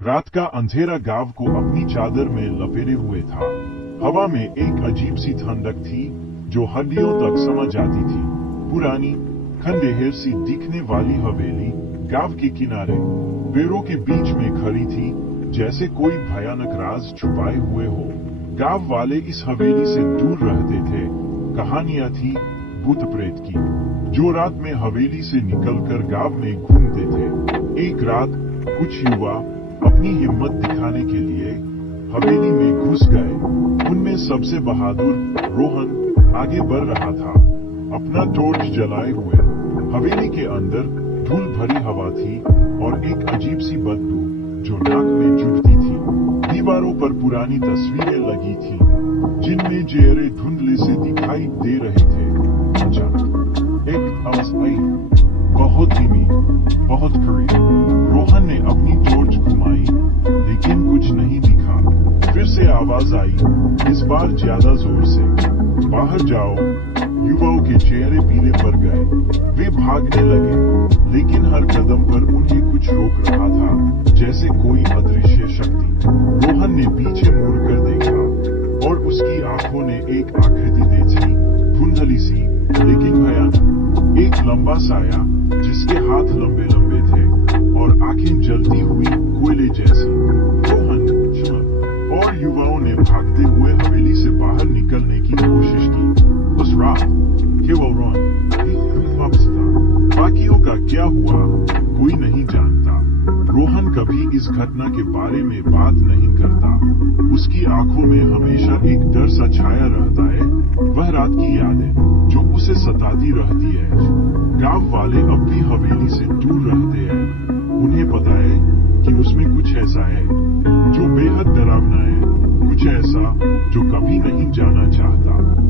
रात का अंधेरा गांव को अपनी चादर में लपेटे हुए था। हवा में एक अजीब सी ठंडक थी जो हड्डियों तक समझ आती थी। पुरानी खंडहर सी दिखने वाली हवेली गांव के किनारे पेड़ों के बीच में खड़ी थी, जैसे कोई भयानक राज छुपाए हुए हो। गांव वाले इस हवेली से दूर रहते थे। कहानियां थी भूत प्रेत की, जो रात में हवेली से निकलकर गांव में घूमते थे। एक रात कुछ युवा अपनी हिम्मत दिखाने के लिए हवेली में घुस गए। उनमें सबसे बहादुर रोहन आगे बढ़ रहा था, अपना टॉर्च जलाए हुए। हवेली के अंदर धूल भरी हवा थी और एक अजीब सी बदबू जो नाक में चुभती थी। दीवारों पर पुरानी तस्वीरें लगी थी, जिनमें चेहरे धुंधले से दिखाई दे रहे थे। अचानक एक आवाज आई, बहुत धीमी, बहुत करीब। रोहन ने अपनी टॉर्च घुमाई, लेकिन कुछ नहीं दिखा। फिर से आवाज आई, इस बार ज्यादा जोर से, बाहर जाओ। युवाओं के चेहरे पीले पड़ गए। वे भागने लगे, लेकिन हर कदम पर उन्हें कुछ रोक रहा था, जैसे कोई अदृश्य शक्ति। रोहन ने पीछे मुड़कर देखा और उसकी आंखों ने एक आकृति देखी, धुंधली सी लेकिन भयानक। एक लंबा साया जिसके हाथ लंबे लंबे थे और आंखें जलती हुई कोयले जैसी। रोहन और युवाओं ने भागते हुए हवेली से बाहर निकलने की कोशिश की। उस रात केवल रोहन बाकियों का क्या हुआ कोई नहीं जानता। रोहन कभी इस घटना के बारे में बात नहीं करता। उसकी आंखों में हमेशा एक डर सा छाया रहता है, वह रात की यादें जो उसे सताती रहती है। गांव वाले अब भी हवेली से दूर रहते हैं। उन्हें पता है कि उसमें कुछ ऐसा है जो बेहद डरावना है, कुछ ऐसा जो कभी नहीं जाना चाहता।